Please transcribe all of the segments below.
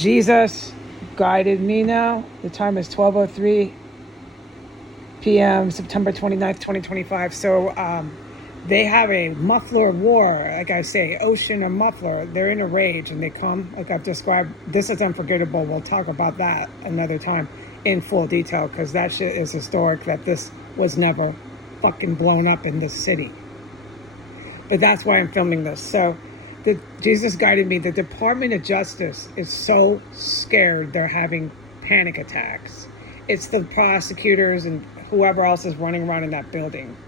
Jesus guided me now. The time is 12:03 p.m., September 29th, 2025. So they have a muffler war, like I say, ocean or muffler. They're in a rage and they come, like I've described. This is unforgettable. We'll talk about that another time in full detail because that shit is historic, that this was never fucking blown up in this city. But that's why I'm filming this. So Jesus guided me. The Department of Justice is so scared they're having panic attacks. It's the prosecutors and whoever else is running around in that building.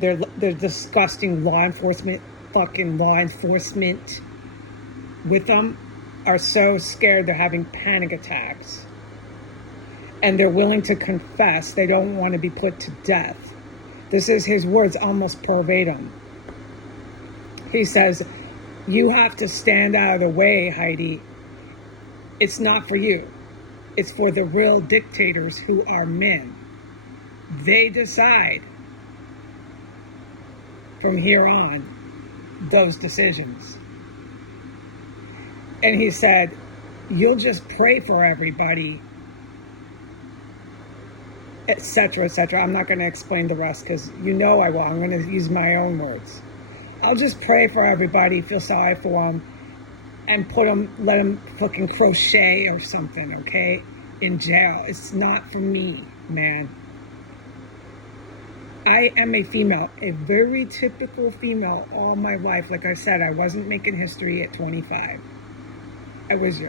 They're disgusting law enforcement with them are so scared they're having panic attacks. And they're willing to confess. They don't want to be put to death. This is his words almost verbatim. He says, "You have to stand out of the way, Heidi. It's not for you. It's for the real dictators who are men. They decide from here on those decisions." And he said, "You'll just pray for everybody, etc., etc." I'm not going to explain the rest because you know I will. I'm going to use my own words. I'll just pray for everybody, feel sorry for them, and let them fucking crochet or something, okay? In jail. It's not for me, man. I am a female, a very typical female all my life. Like I said, I wasn't making history at 25. I was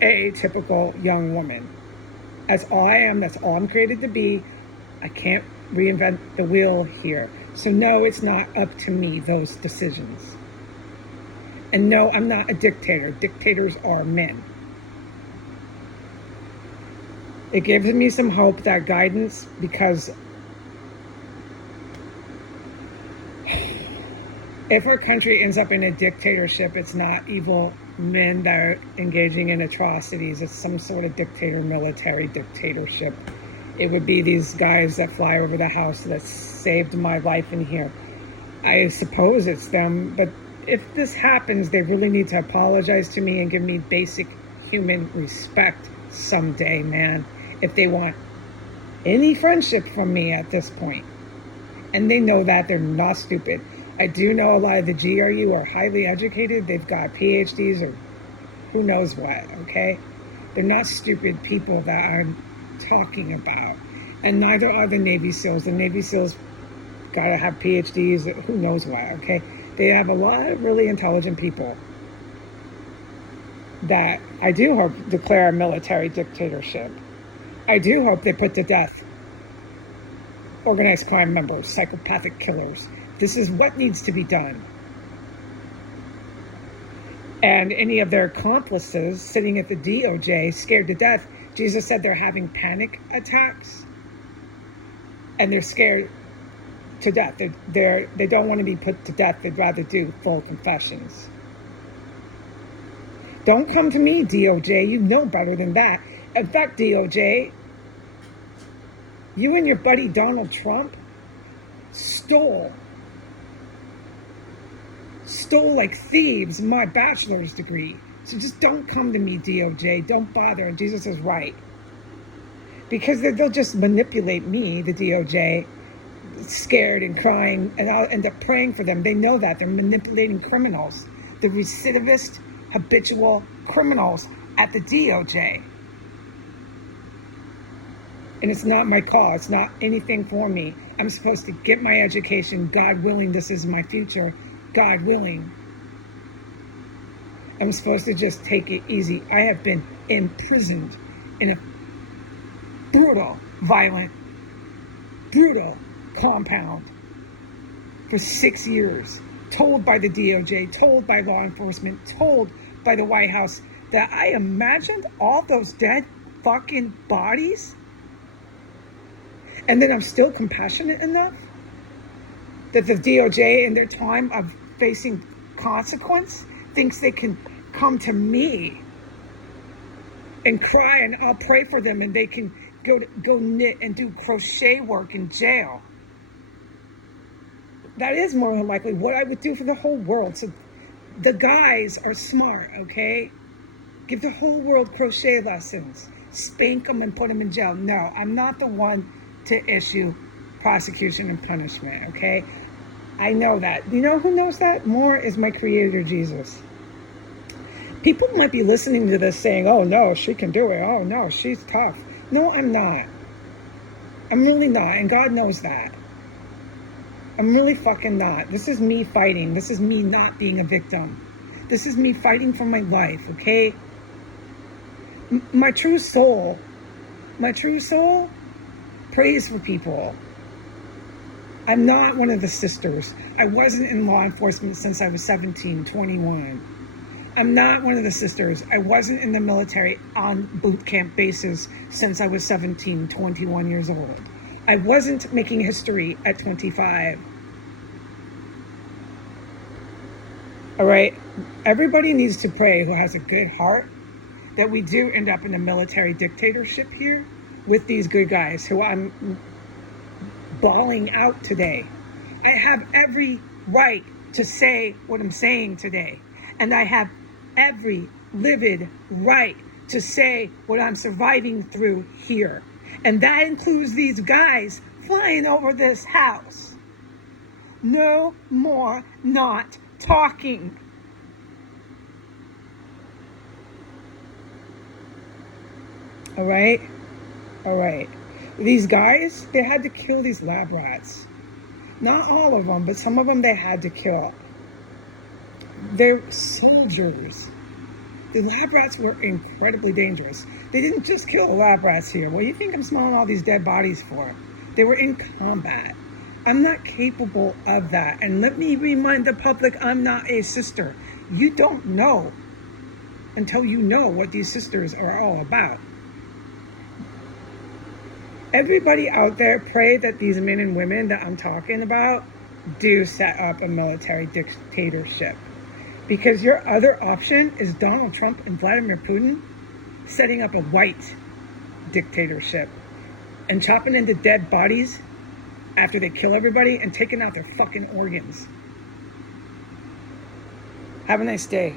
a typical young woman. That's all I am. That's all I'm created to be. I can't reinvent the wheel here. So no, it's not up to me, those decisions. And no, I'm not a dictator. Dictators are men. It gives me some hope, that guidance, because if our country ends up in a dictatorship, it's not evil men that are engaging in atrocities. It's some sort of military dictatorship. It would be these guys that fly over the house that saved my life in here. I suppose it's them, but if this happens, they really need to apologize to me and give me basic human respect someday, man, if they want any friendship from me at this point. And they know that. They're not stupid. I do know a lot of the GRU are highly educated. They've got PhDs or who knows what, okay? They're not stupid people that I'm talking about. And neither are the Navy SEALs. The Navy SEALs got to have PhDs, who knows what, okay? They have a lot of really intelligent people that I do hope declare a military dictatorship. I do hope they put to death organized crime members, psychopathic killers. This is what needs to be done. And any of their accomplices sitting at the DOJ scared to death. Jesus said they're having panic attacks and they're scared to death. They don't want to be put to death. They'd rather do full confessions. Don't come to me, DOJ. You know better than that. In fact, DOJ, you and your buddy Donald Trump stole like thieves my bachelor's degree. So just don't come to me, DOJ. Don't bother. And Jesus is right. Because they'll just manipulate me, the DOJ, scared and crying, and I'll end up praying for them. They know that. They're manipulating criminals. The recidivist, habitual criminals at the DOJ. And it's not my call. It's not anything for me. I'm supposed to get my education. God willing, this is my future. God willing. I'm supposed to just take it easy. I have been imprisoned in a brutal, violent, brutal compound for 6 years. Told by the DOJ, told by law enforcement, told by the White House that I imagined all those dead fucking bodies. And then I'm still compassionate enough that the DOJ in their time of facing consequence thinks they can come to me and cry and I'll pray for them and they can go knit and do crochet work in jail. That is more than likely what I would do for the whole world. So the guys are smart, okay? Give the whole world crochet lessons. Spank them and put them in jail. No, I'm not the one to issue prosecution and punishment, okay? I know that. You know who knows that? More is my Creator, Jesus. People might be listening to this saying, oh no, she can do it. Oh no, she's tough. No, I'm not. I'm really not, and God knows that. I'm really fucking not. This is me fighting. This is me not being a victim. This is me fighting for my life, okay? My true soul prays for people. I'm not one of the sisters. I wasn't in law enforcement since I was 17, 21. I'm not one of the sisters. I wasn't in the military on boot camp bases since I was 17, 21 years old. I wasn't making history at 25. All right? Everybody needs to pray who has a good heart that we do end up in a military dictatorship here with these good guys who I'm bawling out today. I have every right to say what I'm saying today. And I have every livid right to say what I'm surviving through here. And that includes these guys flying over this house. No more not talking. All right? All right. These guys, they had to kill these lab rats. Not all of them, but some of them they had to kill. They're soldiers. The lab rats were incredibly dangerous. They didn't just kill the lab rats here. What do you think I'm smelling all these dead bodies for? They were in combat. I'm not capable of that. And let me remind the public, I'm not a sister. You don't know until you know what these sisters are all about. Everybody out there, pray that these men and women that I'm talking about do set up a military dictatorship. Because your other option is Donald Trump and Vladimir Putin setting up a white dictatorship and chopping into dead bodies after they kill everybody and taking out their fucking organs. Have a nice day.